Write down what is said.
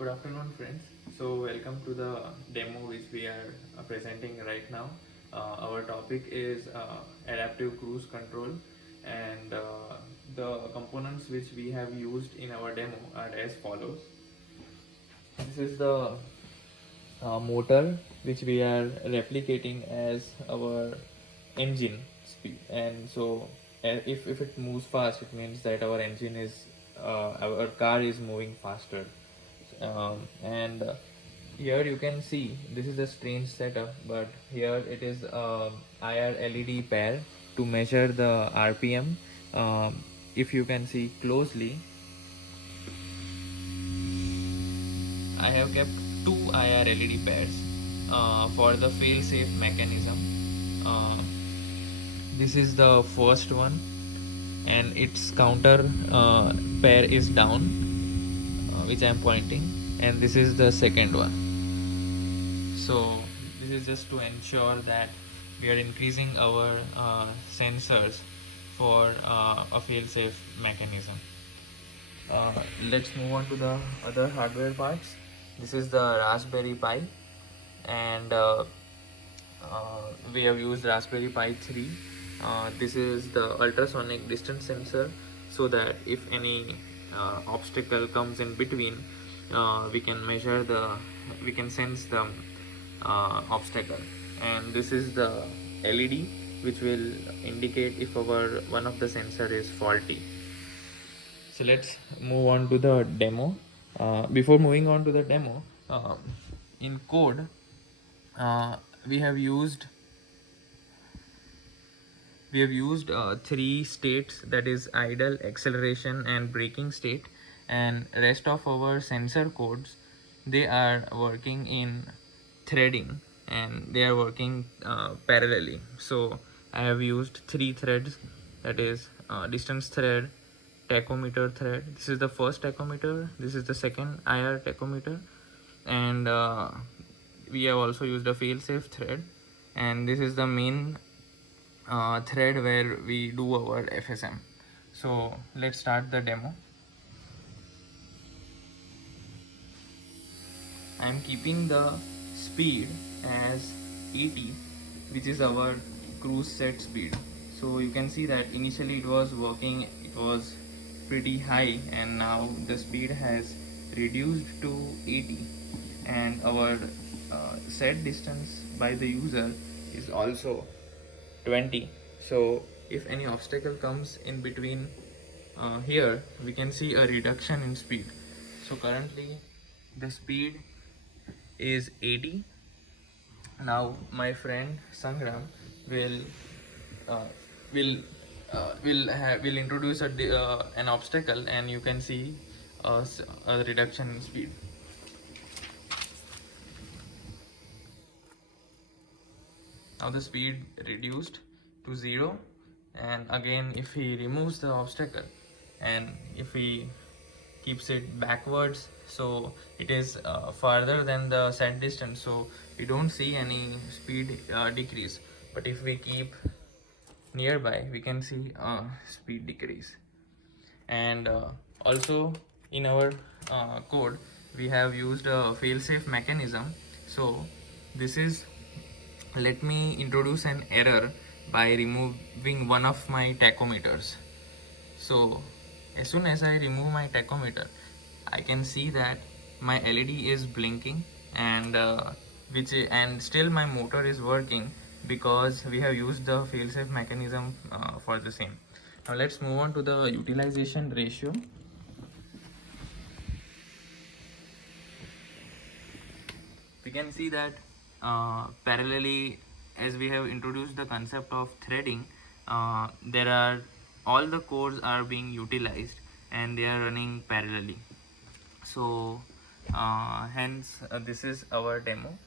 Good afternoon, friends. So, welcome to the demo which we are presenting right now. Our topic is adaptive cruise control, and the components which we have used in our demo are as follows. This is the motor which we are replicating as our engine speed, and so if it moves fast, it means that our engine is our car is moving faster. And Here you can see this is a strange setup, but here it is IR LED pair to measure the RPM. If you can see closely, I have kept two IR LED pairs for the fail-safe mechanism. Uh, this is the first one, and its counter pair is down, which I am pointing, and this is the second one. So this is just to ensure that we are increasing our sensors for a fail-safe mechanism. Let's move on to the other hardware parts. This is the Raspberry Pi, and we have used Raspberry Pi 3. This is the ultrasonic distance sensor, so that if any obstacle comes in between, we can sense the obstacle. And this is the LED which will indicate if our one of the sensor is faulty. So let's move on to the demo. Before moving on to the demo, in code, uh, we have used three states, that is idle, acceleration and braking state, and rest of our sensor codes, they are working in threading, and they are working parallelly. So I have used three threads, that is distance thread, tachometer thread. This is the first tachometer, this is the second IR tachometer, and we have also used a fail-safe thread, and this is the main thread where we do our FSM. So let's start the demo. I am keeping the speed as 80, which is our cruise set speed. So you can see that initially it was working, it was pretty high, and now the speed has reduced to 80, and our set distance by the user is also 20. So if any obstacle comes in between, here we can see a reduction in speed. So currently the speed is 80. Now my friend Sangram will uh, will will introduce an obstacle, and you can see a reduction in speed. Now the speed reduced to 0, and again if he removes the obstacle and if he keeps it backwards, so it is farther than the set distance, so we don't see any speed decrease. But if we keep nearby, we can see speed decrease. And also in our code, we have used a fail-safe mechanism. So this is, let me introduce an error by removing one of my tachometers. So as soon as I remove my tachometer, I can see that my LED is blinking, and and still my motor is working, because we have used the fail-safe mechanism for the same. Now let's move on to the utilization ratio. We can see that parallelly, as we have introduced the concept of threading, there are all the cores are being utilized, and they are running parallelly. So hence this is our demo.